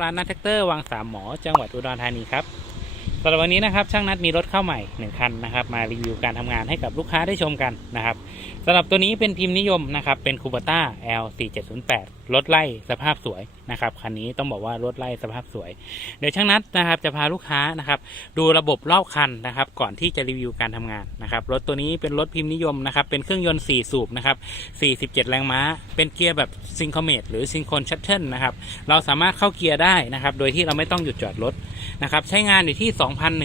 ร้านนัทแท็กเตอร์วังสามหมอจังหวัดอุดรธานีครับสำหรับวันนี้นะครับช่างนัดมีรถเข้าใหม่หนึ่งคันนะครับมารีวิวการทำงานให้กับลูกค้าได้ชมกันนะครับสำหรับตัวนี้เป็นพิมพ์นิยมนะครับเป็นคูเบต้า L 4 7 0 8 รถไล่สภาพสวยนะครับคันนี้ต้องบอกว่ารถไล่สภาพสวย เดี๋ยวช่างนัดนะครับ จะพาลูกค้านะครับ ดูระบบรอบคันนะครับ ก่อนที่จะรีวิวการทำงานนะครับรถตัวนี้เป็นรถพิมพ์นิยมนะครับเป็นเครื่องยนต์ 4 สูบนะครับ 47 แรงม้า เป็นเกียร์แบบซิงโครเมตหรือซิงโครนชัตเทิลนะครับเราสามารถเข้าเกียร์ได้นะครับ โดยที่เราไม่ต้องหยุดจอดรถนะครับ ใช้งานอยู่ที่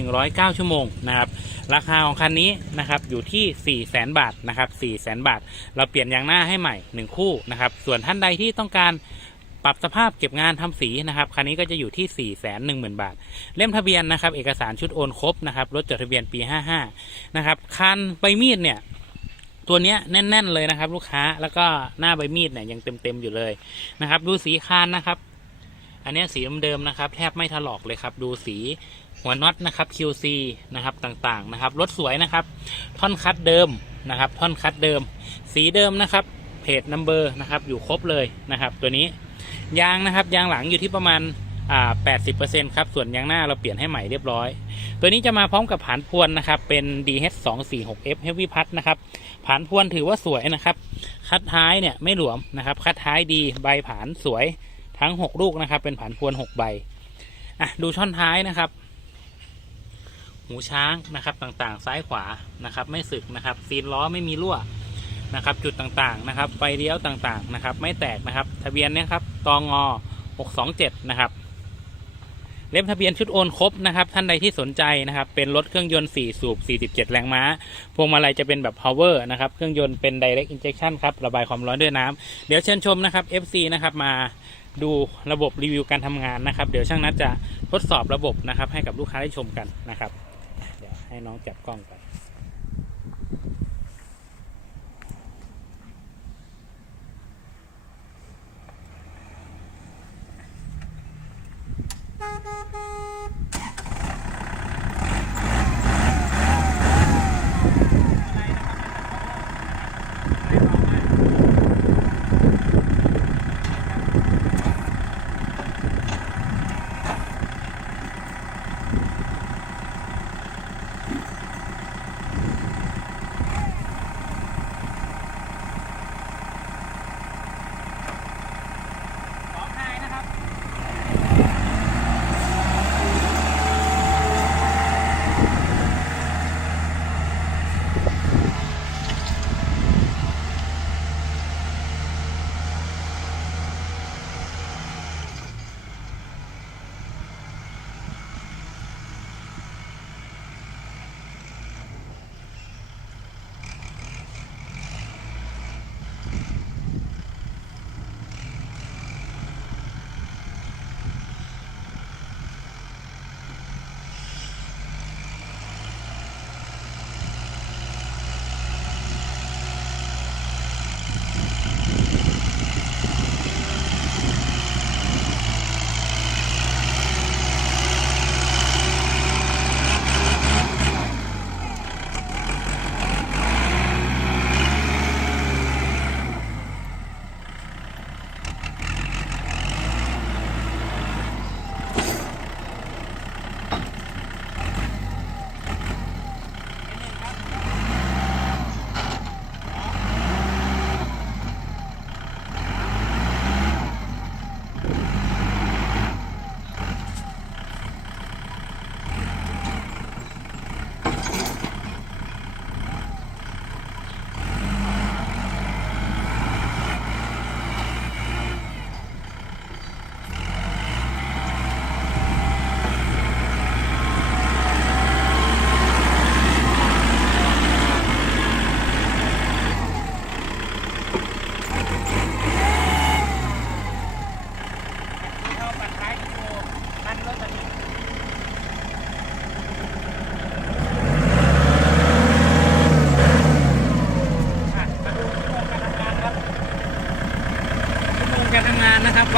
2,109 ชั่วโมงนะครับราคาของคันนี้นะครับอยู่ที่ 400,000 บาทนะครับ 400,000 บาท เราเปลี่ยนยางหน้าให้ใหม่ 1 คู่นะครับส่วนท่านใดที่ต้องการปรับสภาพเก็บงานทำสีนะครับคันนี้ก็จะอยู่ที่ 410,000 บาท เล่มทะเบียนนะครับ เอกสารชุดโอนครบนะครับรถจดทะเบียนปี 55 นะครับคันใบมีดเนี่ย ตัวเนี้ยแน่น ๆ เลยนะครับ ลูกค้าแล้วก็หน้าใบมีดเนี่ยยังเต็ม ๆ อยู่เลยนะครับ ดูสีคานนะครับ อันเนี้ยสีเดิมๆนะครับ แทบไม่ถลอกเลยครับ ดูสีหัวน็อตนะครับ QC นะครับต่างๆนะครับรถสวยนะครับ ท่อนคัดเดิมนะครับ ท่อนคัดเดิม สีเดิมนะครับ จนัมเบอร์นะครับอยู่ครบเลยนะครับ ตัวนี้ยางนะครับยางหลังอยู่ที่ประมาณอ่า80%ครับ ส่วนยางหน้าเราเปลี่ยนให้ใหม่เรียบร้อย ตัวนี้จะมาพร้อมกับผานพวนนะครับ เป็น DH246F Heavy Pass นะครับ ผานพวนถือว่าสวยนะครับ คัดท้ายเนี่ยไม่หลวมนะครับ คัดท้ายดีใบผานสวยทั้ง 6 ลูกนะครับ เป็นผานพวน 6 ใบอะดูช่อนท้ายนะครับ หูช้างนะครับต่างๆซ้ายขวานะครับ ไม่สึกนะครับซีนล้อไม่มีรั่ว นะครับจุดต่างๆนะครับไฟเลี้ยวต่างๆนะครับไม่แตกนะครับ ทะเบียนเนี่ยครับตองอ627 นะครับ เล่มทะเบียนชุดโอนครบนะครับ ท่านใดที่สนใจนะครับ เป็นรถเครื่องยนต์ 4 สูบ 47 แรงม้า พวงมาลัยจะเป็นแบบ power นะครับ เครื่องยนต์เป็น direct injection ครับ ระบายความร้อนด้วยน้ำ เดี๋ยวเชิญชมนะครับ FC นะครับ มาดูระบบรีวิวการทำงานนะครับ เดี๋ยวช่างนัดจะทดสอบระบบนะครับ ให้กับลูกค้าได้ชมกันนะครับ เดี๋ยวให้น้องจับกล้องไป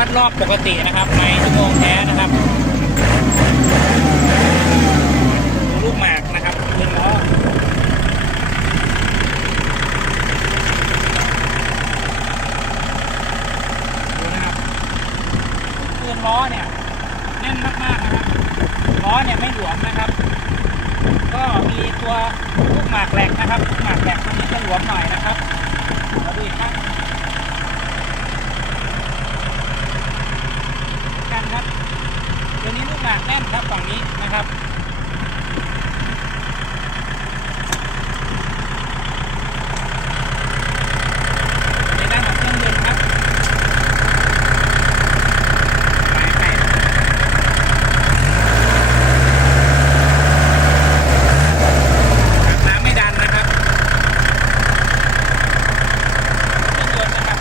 วัดรอบปกตินะครับในชั่วโมงแท้นะครับดูลูกหมากนะครับหนึ่งล้อดูนะครับเรือนล้อเนี่ยเนี่ยไม่หลวมนะครับ ก็มีตัวลูกหมากแหลกนะครับลูกหมากแหลกตรงนี้จะหลวมหน่อยนะครับมาดูอีกครั้งกันครับตัวนี้ลูกหมาก แน่นครับฝั่งนี้นะครับ ในด้านของเครื่องยนต์ครับไปไปถังน้ำไม่ดันนะครับ เครื่องยนต์นะครับ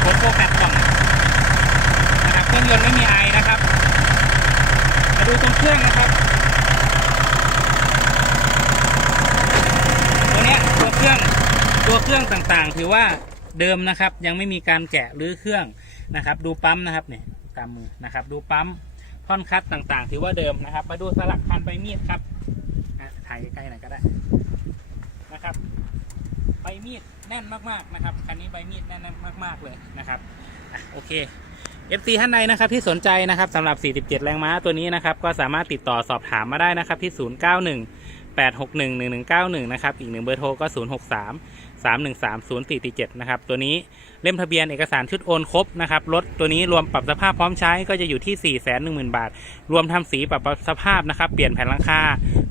โคโค่แปดกล่องนะครับ เครื่องยนต์ ไม่มีไอนะครับ มาดูตรงเครื่องนะครับ ตัวเนี้ยตัวเครื่องตัวเครื่องต่างๆ ถือว่าเดิมนะครับ ยังไม่มีการแกะหรือเครื่องนะครับ ดูปั๊มนะครับเนี่ยตามมือนะครับ ดูปั๊มท่อนคัดต่างๆ ถือว่าเดิมนะครับ มาดูสลักพันใบมีดครับอะถ่ายใกล้ๆหน่อยก็ได้นะครับใบมีดแน่นมากๆนะครับคันนี้ใบมีดแน่นมากๆเลยนะครับโอเค FC ท่านใดนะครับที่สนใจนะครับสำหรับ 47 แรงม้าตัวนี้นะครับก็สามารถติดต่อสอบถามมาได้นะครับที่ 091 861 1191 นะครับ อีกหนึ่งเบอร์โทรก็ 063 313 0447 นะครับ ตัวนี้เล่มทะเบียนเอกสารชุดโอนครบนะครับ รถตัวนี้รวมปรับสภาพพร้อมใช้ก็จะอยู่ที่ 4 1 0 0 0 0 บาท รวมทำสีปรับสภาพนะครับ เปลี่ยนแผ่นหลังคา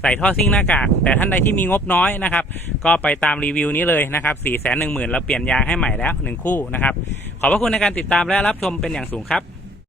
ใส่ท่อซิ่งหน้ากาก แต่ท่านใดที่มีงบน้อยนะครับ ก็ไปตามรีวิวนี้เลยนะครับ 4 1 0 0 0 0 แล้วเปลี่ยนยางให้ใหม่แล้ว 1 คู่นะครับ ขอบพระคุณในการติดตามและรับชมเป็นอย่างสูงครับ